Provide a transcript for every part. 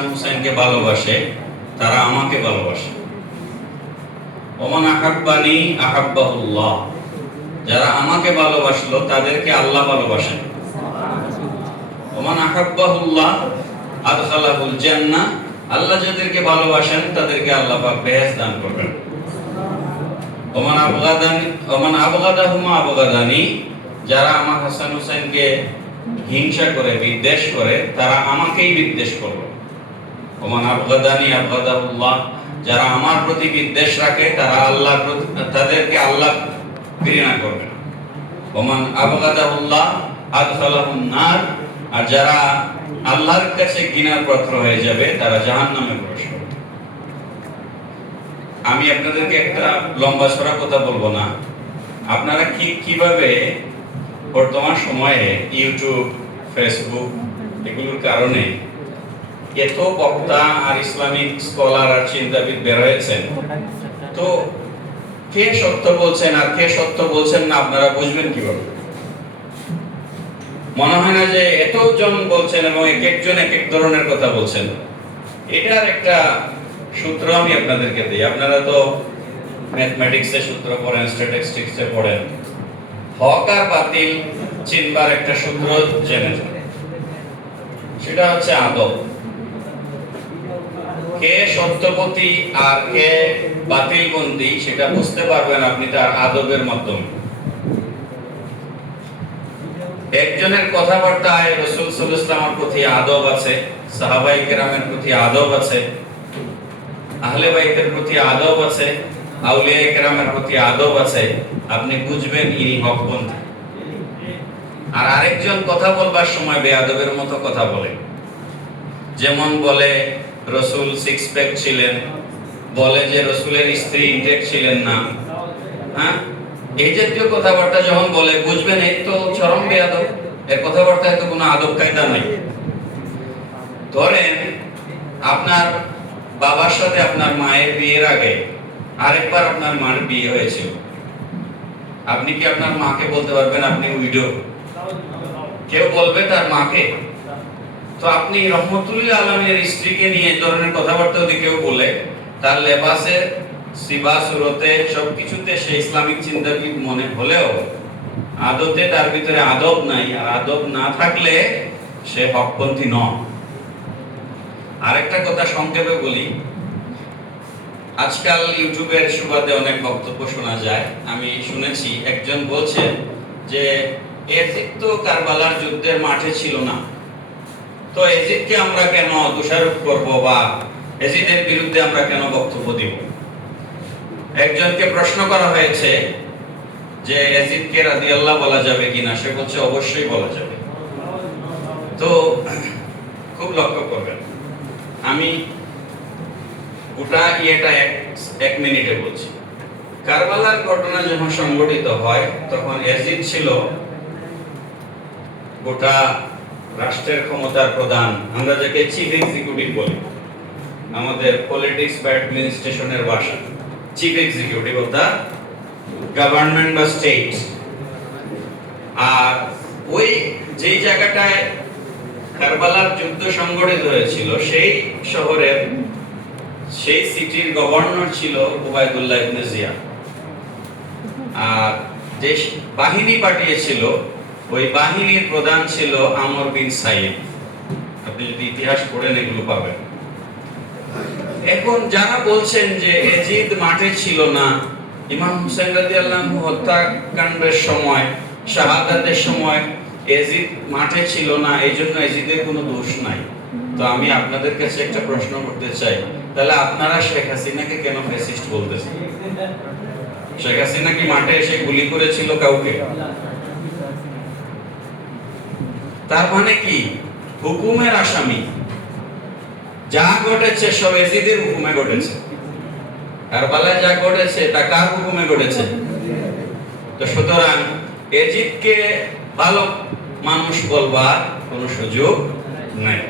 হাসান হুসাইনকে ভালোবাসে তারা আমাকে ভালোবাসে। ওমান আহাব্বানি আহাব্বাহুল্লাহ, যারা আমাকে ভালোবাসলো তাদেরকে আল্লাহ ভালোবাসেন। ওমান আহাব্বাহুল্লাহ আদখালাহুল জান্নাহ, আল্লাহ যাদেরকে ভালোবাসেন তাদেরকে আল্লাহ পাক বেহেশত দান করবেন। ওমান আবগাদাহুমা আবগাদানি, যারা আমার হাসান হুসাইনকে হিংসা করে বিদ্বেষ করে তারা আমাকেই বিদ্বেষ করবে। ওমান আবগাদানি আবগাদাহুল্লাহ, যারা আমার প্রতি বিদ্বেষ রাখে তারা তাদেরকে আল্লাহ ঘৃণা করবে। ওমান আবগাদাহুল্লাহ আদখালাহুন নার, আর যারা আল্লাহর কাছে ঘৃণার পাত্র হয়ে যাবে তারা জাহান্নামে প্রবেশ করবে। আমি আপনাদেরকে একটা লম্বা সরা কথা বলবো না। আপনারা কিভাবে বর্তমান সময়ে ইউটিউব, ফেসবুক এগুলোর কারণে এত বক্তা আর ইসলামিক স্কলার আর চিন্তাবিদ বের হয়েছেন, তো কে সত্য বলছেন আর কে সত্য বলছেন না আপনারা বুঝবেন কিভাবে? মনে হয় না যে এতজন বলছেন এবং এক একজন এক এক ধরনের কথা বলছেন? এটার একটা সূত্র আমি আপনাদেরকে দিই। আপনারা তো ম্যাথমেটিক্সে সূত্র পড়েন, স্ট্যাটিস্টিক্সে পড়েন। হক আর বাতিল চিনবার একটা সূত্র জেনে যান, সেটা হচ্ছে আদব। কে সত্যপতি আর কে বাতিলপন্থী সেটা বুঝতে পারবেন আপনি তার আদবের মাধ্যমে। একজনের কথাবার্তায় রাসূল সাল্লাল্লাহু আলাইহি ওয়াসাল্লামের প্রতি আদব আছে, সাহাবায়ে কেরামের প্রতি আদব আছে, আহলে বাইতের প্রতি আদব আছে, আউলিয়ায়ে কেরামের প্রতি আদব আছে, আপনি বুঝবেন ইনি হকপন্থী। আর আরেকজন কথা বলবার সময় বেয়াদবের মতো কথা বলে, যেমন বলে রাসূল সিক্স প্যাক ছিলেন, বলে যে রাসূলের স্ত্রী ইনটেক ছিলেন না। হ্যাঁ, এই জাতীয় কথাবার্তা যখন বলে বুঝবেন এই তো চরম বেয়াদব, এর কথাবার্তায় তো কোনো আদব কায়দা নাই। ধরেন আপনার বাবার সাথে আপনার মায়ের বিয়ের আগে আরেকবার আপনার মার বিয়ে হয়েছিল, আপনি কি আপনার মাকে বলতে পারবেন আপনি উইডো? কেউ বলবে তার মাকে? তো আপনি রহমতুল্লাহ আলামিনের স্ত্রীকে নিয়ে এই ধরনের কথাবার্তা যদি কেউ বলে, তার লেবাসে, সিবা, সুরতে, সবকিছুতে সে ইসলামিক চিন্তাবিদ মনে হলেও আদতে তার ভিতরে আদব নাই, আর আদব না থাকলে সে হকপন্থী নয়। আরেকটা কথা সংক্ষেপে বলি, আজকাল ইউটিউবের সুবাদে অনেক বক্তব্য শোনা যায়। আমি শুনেছি একজন বলছেন যে ইয়াজিদ তো কারবালার যুদ্ধের মাঠে ছিল না, তো ইয়াজিদকে আমরা কেন দোষারোপ করব বা ইয়াজিদের বিরুদ্ধে আমরা কেন বক্তব্য দিব? একজনকে প্রশ্ন করা হয়েছে যে ইয়াজিদকে রাদিয়াল্লাহু বলা যাবে কিনা, সে বলছে অবশ্যই বলা যাবে। তো খুব লক্ষ্য করবেন, আমি গোটা এক মিনিটে বলছি। কারবালার ঘটনা যখন সংঘটিত হয় তখন ইয়াজিদ ছিল গোটা রাষ্ট্রের ক্ষমতার প্রধান, আমরা যাকে চিফ এক্সিকিউটিভ বলি, আমাদের পলিটিক্স বা অ্যাডমিনিস্ট্রেশনের ভাষা, chief executive of the government বা স্টেট। আর ওই যেই জায়গাটায় কারবালার যুদ্ধ সংঘটিত হয়েছিল সেই শহরের, সেই সিটির গভর্নর ছিল উবাইদুল্লাহ ইবনে জিয়াদ। আর যে বাহিনী পাঠিয়েছিল ওই বাহিনীর প্রধান ছিল আমর বিন সাইদ। আপনি যদি ইতিহাস পড়েন এগুলো পাবেন। এখন যারা বলছেন যে ইয়াজিদ মাঠে ছিল না, ইমাম হুসাইন রাদিয়াল্লাহু আনহু হত্যাকাণ্ডের সময়, শাহাদাতের সময় ইয়াজিদ মাঠে ছিল না, এইজন্য ইয়াজিদের কোনো দোষ নাই, তো আমি আপনাদের কাছে একটা প্রশ্ন করতে চাই, তাহলে আপনারা শেখ হাসিনাকে কেন ফ্যাসিস্ট বলতেছেন? শেখ হাসিনা কি মাঠে এসে গুলি করেছিল কাউকে? তার মানে কি হুকুমের আসামি? যা ঘটেছে সব ইয়াজিদের হুকুমে ঘটেছে। কারবালায় যা ঘটেছে তা কার হুকুমে ঘটেছে? তো সুতরাং ইয়াজিদকে ভালো মানুষ বলবার কোনো সুযোগ নাই।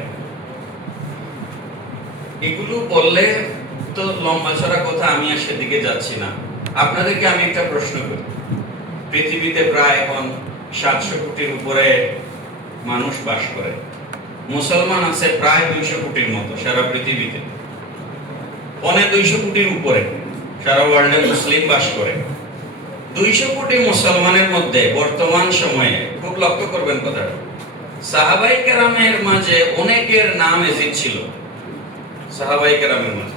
এগুলো বললে তো লম্বা চড়া কথা, আমি আর সেদিকে যাচ্ছি না। আপনাদেরকে আমি একটা প্রশ্ন করি, পৃথিবীতে প্রায় এখন 700 কোটির উপরে মানুষ বাস করে, মুসলমান আছে প্রায় 200 কোটির মতো সারা পৃথিবীতে, 250 কোটির উপরে সারা ওয়ার্ল্ডে মুসলিম বাস করে। 200 কোটি মুসলমানের মধ্যে বর্তমান সময়ে খুব লক্ষ্য করবেন কথাটা, সাহাবায়ে কেরামের মাঝে অনেকের নাম এজিদ ছিল সাহাবায়ে কেরামের মাঝে,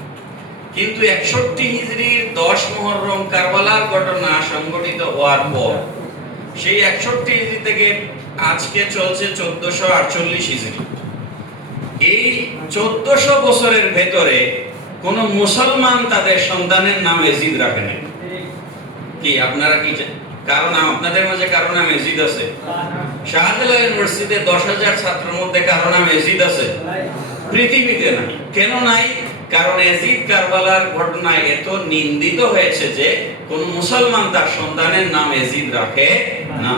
কিন্তু 61 হিজরির 10 মুহররম কারবালার ঘটনা সংঘটিত হওয়ার পর সেই 61 হিজরি থেকে আজকে চলছে 1448 হিজরি। এই 1400 বছরের ভেতরে কোন মুসলমান তাদের সন্তানের নাম এজিদ রাখে নাই। কি আপনারা কি কারণ আপনাদের মাঝে কারো নাম এজিদ আছে? শাহজালাল ইউনিভার্সিটিতে 10,000 ছাত্রের মধ্যে কারো নাম এজিদ আছে? পৃথিবীতে নাই। কেন নাই? কারণ এজিদ কারবালার ঘটনায় এত নিন্দিত হয়েছে যে কোন মুসলমান তার সন্তানের নাম এজিদ রাখে না।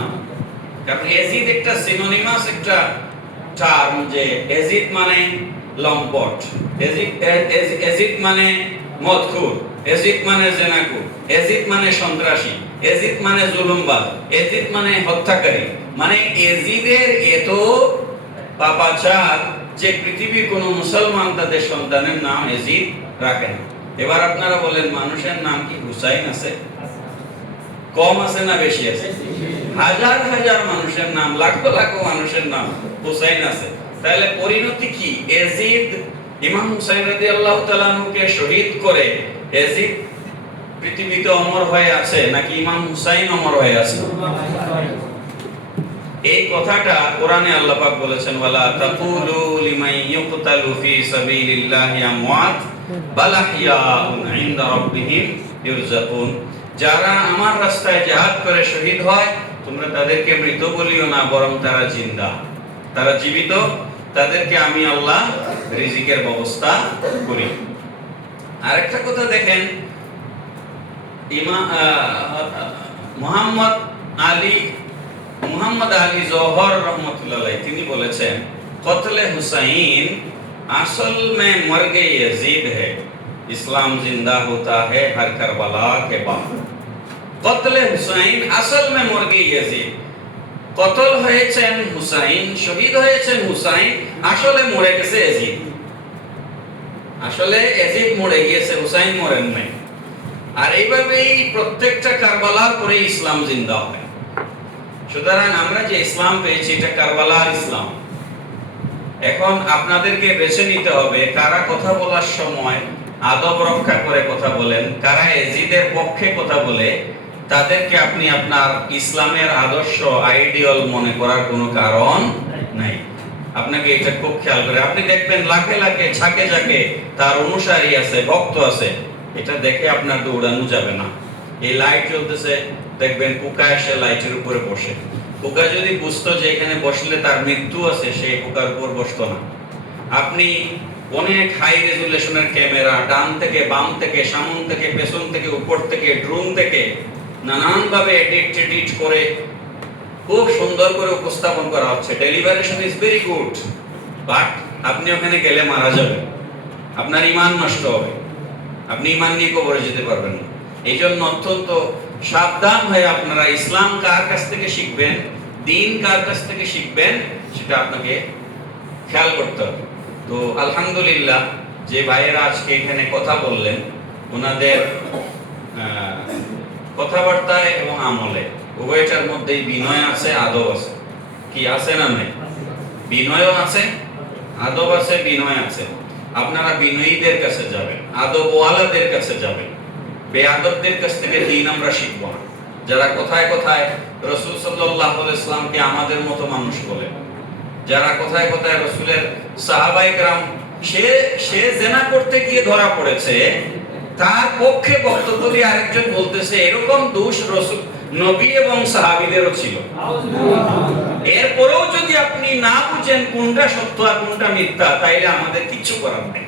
কারণ এজিদ একটা সিনোনিমাস একটা টার্ম, যে এজিদ মানে লম্পট, এজিদ মানে মদখোর, এজিদ মানে জেনাকুর, এজিদ মানে সন্ত্রাসী, এজিদ মানে জুলুমবাজ, এজিদ মানে হত্যাকারী। মানে এজিদের এত পাপাচার যে পৃথিবীর কোন মুসলমান তাদের সন্তানের নাম এজিদ রাখে না। এবার আপনারা বলেন, মানুষের নাম কি হুসাইন আছে? কম আছে না বেশি আছে? হাজার হাজার মানুষের নাম, লাখ লাখ মানুষের নাম হুসাইন আছে। তাহলে পরিণতি কি? এজিদ ইমাম হুসাইন রাদিয়াল্লাহু তাআলা আনহুকে শহীদ করে এজিদ পৃথিবীতে অমর হয়ে আছে, নাকি ইমাম হুসাইন অমর হয়ে আছে? এই কথাটা কোরআনে আল্লাহ পাক বলেছেন, ওয়ালা তাকুলু লিমান ইউকতালু ফি সাবিলিল্লাহি আমওয়াত বাল আহইয়াউন ইনদা রাব্বিহিম ইরযাকুন। যারা আমার রাস্তায় জিহাদ করে শহীদ হয় তোমরা তাদেরকে মৃত বলিও না, বরং তারা জিন্দা, তারা জীবিত, তাদেরকে আমি আল্লাহ রিজিকের ব্যবস্থা করি। আরেকটা কথা দেখেন, মুহাম্মদ আলী জওহর রহমতুল্লাহ আলাইহি তিনি বলেছেন, কতলে হুসাইন আসল মে মর গে यजीद है, इस्लाम जिंदा होता है हर करबला के बाद। কতলে হুসাইন আসল মে মর গে यजीद, কতল হয়েছেন হুসাইন, শহীদ হয়েছেন হুসাইন, আসলে মরে গেছে এজিদ। আসলে এজিদ মরে গিয়েছে, হুসাইন মরেন নাই। আর এইভাবেই প্রত্যেকটা কারবালার পরে ইসলাম জিন্দা হয়। সুতরাং আমরা যে ইসলাম পেয়েছি এটা কারবালার ইসলাম। এখন আপনাদেরকে বেছে নিতে হবে কারা কথা বলার সময় আদব রক্ষা করে কথা বলেন, কারা এজিদের পক্ষে কথা বলে। তাদেরকে আপনি আপনার ইসলামের আদর্শ আইডিয়াল মনে করার কোনো কারণ নাই। আপনাকে এটা খুব খেয়াল করে, আপনি দেখবেন লাখে লাখে ঝাঁকে ঝাঁকে তার অনুসারী আছে, ভক্ত আছে, এটা দেখে আপনার দৌড়ানো যাবে না। এই লাইট জ্বলতেছে, দেখবেন পোকা এসে লাইটের উপরে বসে। পোকা যদি বুঝতো যে এখানে বসলে তার মৃত্যু আছে, সেই পোকার উপর বসতো না। আপনি অনেক হাই রেজুলেশনের ক্যামেরা, ডান থেকে বাম থেকে, সামনে থেকে পেছন থেকে, উপর থেকে, ড্রোন থেকে নানান ভাবে এডিট করে খুব সুন্দর করে উপস্থাপন করা হচ্ছে। Deliberation is very good, but আপনি ওখানে গেলে মারা যাবেন, আপনার ঈমান নষ্ট হবে, আপনি ঈমান নিয়ে কবরে যেতে পারবেন না। এই জন্য অত্যন্ত সাবধান হয়ে আপনারা ইসলাম কার কাছ থেকে শিখবেন, দ্বীন কার কাছ থেকে শিখবেন, সেটা আপনাকে খেয়াল করতে হবে। তো আলহামদুলিল্লাহ যে ভাইয়েরা আজকে এখানে কথা বললেন, ওনাদের কথাবার্তায় এবং আমলে উভয়টার মধ্যেই বিনয় আছে, আদব আছে। কি আছে না নাই? বিনয়ও আছে, আদব আছে, বিনয় আছে। আপনারা বিনয়ীদের কাছে যাবেন, আদবওয়ালাদের কাছে যাবেন। বেয়াদবদের কাছ থেকে দ্বীন আমরা শিখব না। যারা কথায় কথায় রাসূল সাল্লাল্লাহু আলাইহি ওয়াসাল্লামকে আমাদের মতো মানুষ বলে, যারা কথায় কথায় রাসূলের সাহাবায়ে কেরাম, সে জিনা করতে গিয়ে ধরা পড়েছে, তার পক্ষে বক্তব্য দিয়ে আরেকজন বলতেছে এরকম দোষ রাসূল নবী এবং সাহাবীদেরও ছিল। এরপরেও যদি আপনি না বুঝেন কোনটা সত্য আর কোনটা মিথ্যা, তাইলে আমাদের কিছু করার নেই।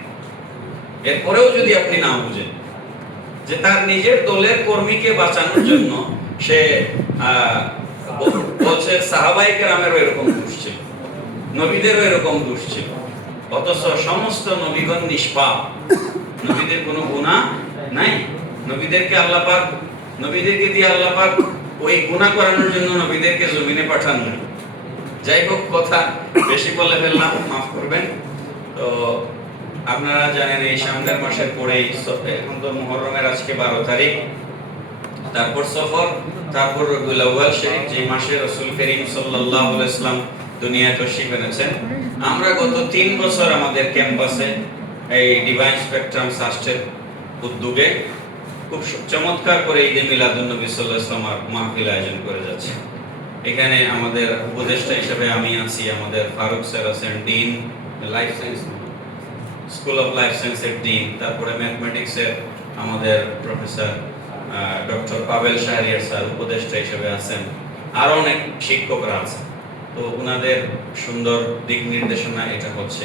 এরপরেও যদি আপনি না বুঝেন যে তার নিজের দলের কর্মীকে বাঁচানোর জন্য সে বলছে সাহাবায়ে কেরামেরও এরকম দোষ ছিল, নবীদেরও এরকম দোষ ছিল, অথচ সমস্ত নবীগণ নিষ্পাপ, নবীদের কোনো গুনাহ নাই। নবীদেরকে আল্লাহ পাক, নবীদেরকে দিয়ে আল্লাহ পাক ওই গুনাহ করানোর জন্য নবীদেরকে জমিনে পাঠান না, যাই হোক, কথা বেশি বলে ফেললাম, মাফ করবেন। তো আপনারা জানেন এই সামনের মাসের পরেই, এখন তো মুহররমের আজকে 12 তারিখ, তারপর সফর, তারপর রবিউল আউয়াল শরীফ, যে মাসে রাসূল করিম সাল্লাল্লাহু আলাইহি ওয়াসাল্লাম দুনিয়ায় তশরিফ এনেছেন। আমরা গত 3 বছর আমাদের ক্যাম্পাসে এই ডিভাইন স্পেকট্রাম ট্রাস্টের উদ্যোগে খুব চমৎকার করে ঈদে মিলাদুন নবী সাল্লাল্লাহু আলাইহি ওয়াসাল্লাম মাহফিল আয়োজন করে যাচ্ছে। এখানে আমাদের উপদেষ্টা হিসেবে আমি আছি, আমাদের ফারুক স্যার আছেন, dean life science, school of life সায়েন্সের ডিন, তারপরে ম্যাথমেটিক্সের আমাদের professor doctor Pavel Shahriar sir উপদেষ্টা হিসেবে আছেন, আরো অনেক শিক্ষকরা আছেন। তো ওনাদের সুন্দর দিক নির্দেশনা এটা হচ্ছে।